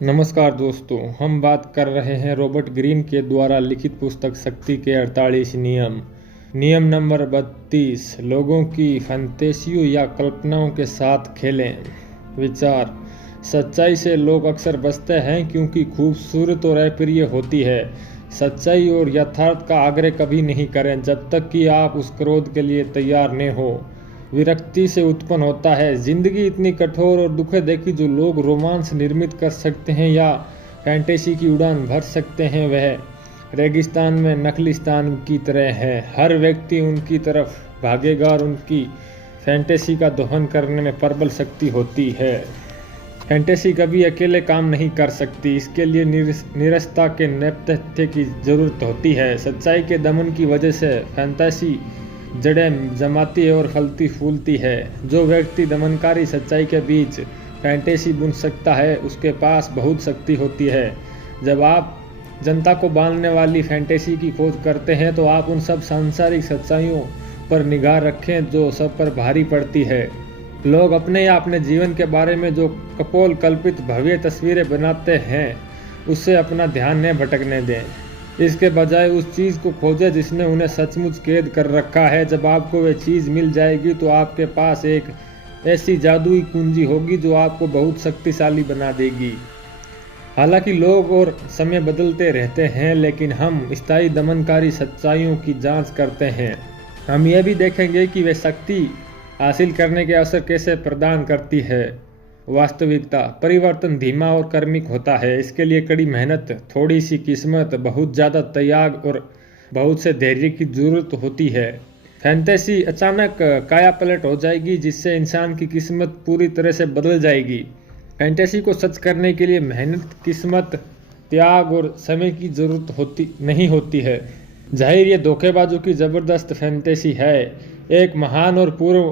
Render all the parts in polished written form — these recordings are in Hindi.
नमस्कार दोस्तों, हम बात कर रहे हैं रॉबर्ट ग्रीन के द्वारा लिखित पुस्तक शक्ति के 48 नियम। नियम नंबर 32, लोगों की फंतेसियों या कल्पनाओं के साथ खेलें। विचार, सच्चाई से लोग अक्सर बचते हैं क्योंकि खूबसूरत और अप्रिय होती है। सच्चाई और यथार्थ का आग्रह कभी नहीं करें जब तक कि आप उस क्रोध के लिए तैयार न हो। विरक्ति से उत्पन्न होता है। जिंदगी इतनी कठोर और दुखद है कि जो लोग रोमांस निर्मित कर सकते हैं या फैंटेसी की उड़ान भर सकते हैं वह रेगिस्तान में नखलिस्तान की तरह है। हर व्यक्ति उनकी तरफ भागेगा और उनकी फैंटेसी का दोहन करने में प्रबल शक्ति होती है। फैंटेसी कभी अकेले काम नहीं कर सकती, इसके लिए निरस्ता के नेपथ्य की जरूरत होती है। सच्चाई के दमन की वजह से फैंटेसी जड़ें जमाती है और फलती फूलती है। जो व्यक्ति दमनकारी सच्चाई के बीच फैंटेसी बुन सकता है उसके पास बहुत शक्ति होती है। जब आप जनता को बांधने वाली फैंटेसी की खोज करते हैं तो आप उन सब सांसारिक सच्चाइयों पर निगाह रखें जो सब पर भारी पड़ती है। लोग अपने या अपने जीवन के बारे में जो कपोल कल्पित भव्य तस्वीरें बनाते हैं उससे अपना ध्यान न भटकने दें। इसके बजाय उस चीज़ को खोजें जिसने उन्हें सचमुच कैद कर रखा है। जब आपको वह चीज़ मिल जाएगी तो आपके पास एक ऐसी जादुई कुंजी होगी जो आपको बहुत शक्तिशाली बना देगी। हालांकि लोग और समय बदलते रहते हैं, लेकिन हम स्थायी दमनकारी सच्चाइयों की जांच करते हैं। हम यह भी देखेंगे कि वे शक्ति हासिल करने के अवसर कैसे प्रदान करती है। वास्तविकता, परिवर्तन धीमा और कर्मिक होता है। इसके लिए कड़ी मेहनत, थोड़ी सी किस्मत, बहुत ज़्यादा त्याग और बहुत से धैर्य की जरूरत होती है। फैंटेसी अचानक काया पलट हो जाएगी जिससे इंसान की किस्मत पूरी तरह से बदल जाएगी। फैंटेसी को सच करने के लिए मेहनत, किस्मत, त्याग और समय की जरूरत नहीं होती है। जाहिर ये धोखेबाजों की ज़बरदस्त फैंटेसी है। एक महान और पूर्ण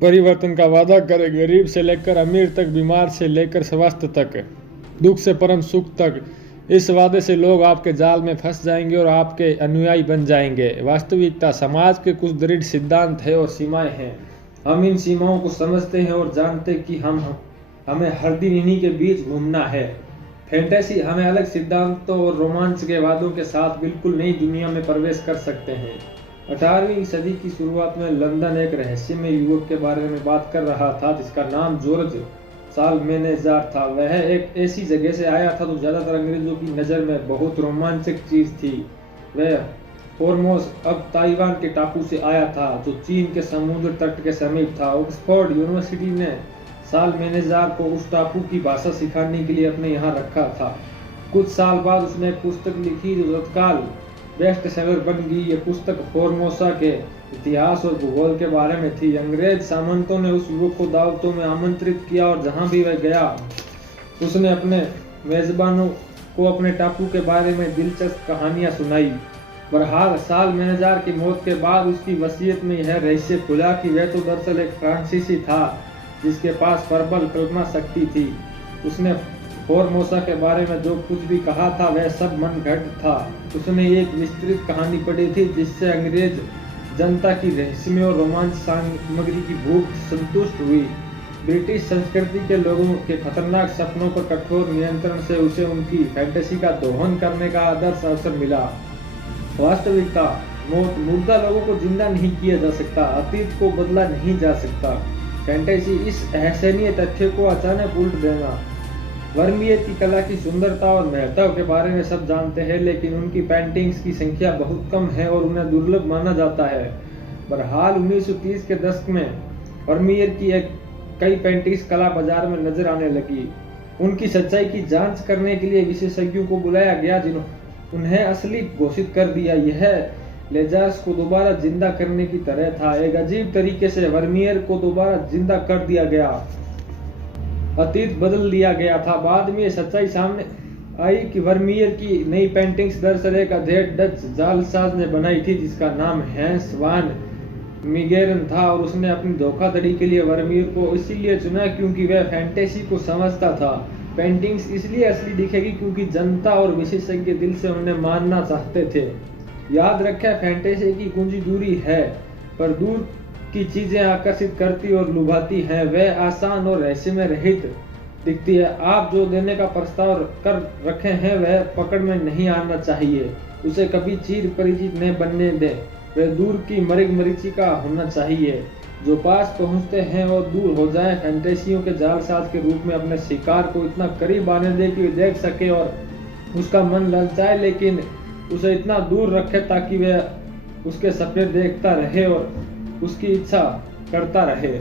परिवर्तन का वादा करे, गरीब से लेकर अमीर तक, बीमार से लेकर स्वस्थ तक, दुख से परम सुख तक। इस वादे से लोग आपके जाल में फंस जाएंगे और आपके अनुयायी बन जाएंगे। वास्तविकता, समाज के कुछ दृढ़ सिद्धांत है और सीमाएं हैं। हम इन सीमाओं को समझते हैं और जानते कि हमें हर दिन इन्हीं के बीच घूमना है। फैंटेसी हमें अलग सिद्धांतों और रोमांच के वादों के साथ बिल्कुल नई दुनिया में प्रवेश कर सकते हैं। 18वीं सदी की शुरुआत में लंदन एक रहस्यमय युवक के बारे में बात कर रहा था जिसका नाम जॉर्ज सालमेनेज़र था। वह एक ऐसी जगह से आया था जो ज्यादातर अंग्रेजों की नज़र में बहुत रोमांचक चीज थी। वह फॉर्मोस, अब ताइवान के टापू से आया था जो चीन के समुद्र तट के समीप था। ऑक्सफोर्ड यूनिवर्सिटी ने सालमेनेज़र को उस टापू की भाषा सिखाने के लिए अपने यहाँ रखा था। कुछ साल बाद उसने एक पुस्तक लिखी जो तत्काल बेस्ट सेलर बन गई। ये पुस्तक फॉर्मोसा के इतिहास और भूगोल के बारे में थी। अंग्रेज सामंतों ने उस युवक को दावतों में आमंत्रित किया और जहां भी वह गया उसने अपने मेजबानों को अपने टापू के बारे में दिलचस्प कहानियां सुनाई। बहरहाल सालमेनेज़र की मौत के बाद उसकी वसीयत में यह रहस्य खुला कि वह तो दरअसल एक फ्रांसीसी था जिसके पास प्रबल कल्पना शक्ति थी। उसने फॉर्मोसा के बारे में जो कुछ भी कहा था वह सब मनगढ़ंत था। उसने एक विस्तृत कहानी पढ़ी थी जिससे अंग्रेज जनता की रहस्यमय और रोमांच सामग्री की भूख संतुष्ट हुई। ब्रिटिश संस्कृति के लोगों के खतरनाक सपनों पर कठोर नियंत्रण से उसे उनकी फैंटेसी का दोहन करने का आदर्श अवसर मिला। वास्तविकता, मुर्दा लोगों को जिंदा नहीं किया जा सकता, अतीत को बदला नहीं जा सकता। फैंटेसी इस अहसनीय तथ्य को अचानक उल्ट देना। वर्मियर की कला की सुंदरता और महत्व के बारे में सब जानते हैं, लेकिन उनकी पेंटिंग्स की संख्या बहुत कम है और उन्हें दुर्लभ माना जाता है। बहरहाल 1930 के दशक में वर्मियर की कई पेंटिंग्स कला बाजार में नजर आने लगी। उनकी सच्चाई की जांच करने के लिए विशेषज्ञों को बुलाया गया जिन्होंने उन्हें असली घोषित कर दिया। यह लेजर्स को दोबारा जिंदा करने की तरह था। एक अजीब तरीके से वर्मियर को दोबारा जिंदा कर दिया गया, अतीत बदल दिया गया था। बाद में सच्चाई सामने आई कि वर्मियर की नई पेंटिंग्स दरअसल एक अधेड़ डच जालसाज ने बनाई थी जिसका नाम हैंस वान मिगेरन था और उसने अपनी धोखाधड़ी के लिए वर्मियर को इसीलिए चुना क्योंकि वह फैंटेसी को समझता था। पेंटिंग्स इसलिए असली दिखेगी क्योंकि जनता और विशेषज्ञ दिल से उन्हें मानना चाहते थे। याद रखें, फैंटेसी की कुंजी दूरी है, पर दूर की चीजें आकर्षित करती और लुभाती हैं। वह आसान और रहस्यमय रहित दिखती है। आप जो देने का प्रस्ताव कर रखे हैं वह पकड़ में नहीं आना चाहिए। उसे कभी चीर परिचित नहीं बनने दें। वह दूर की मरीचिका होना चाहिए। जो पास पहुंचते हैं और दूर हो जाएं। फैंटेसियों के जालसाज के रूप में अपने शिकार को इतना करीब आने दे कि वह देख सके और उसका मन ललचाए, लेकिन उसे इतना दूर रखे ताकि वह उसके सपने देखता रहे और उसकी इच्छा करता रहे।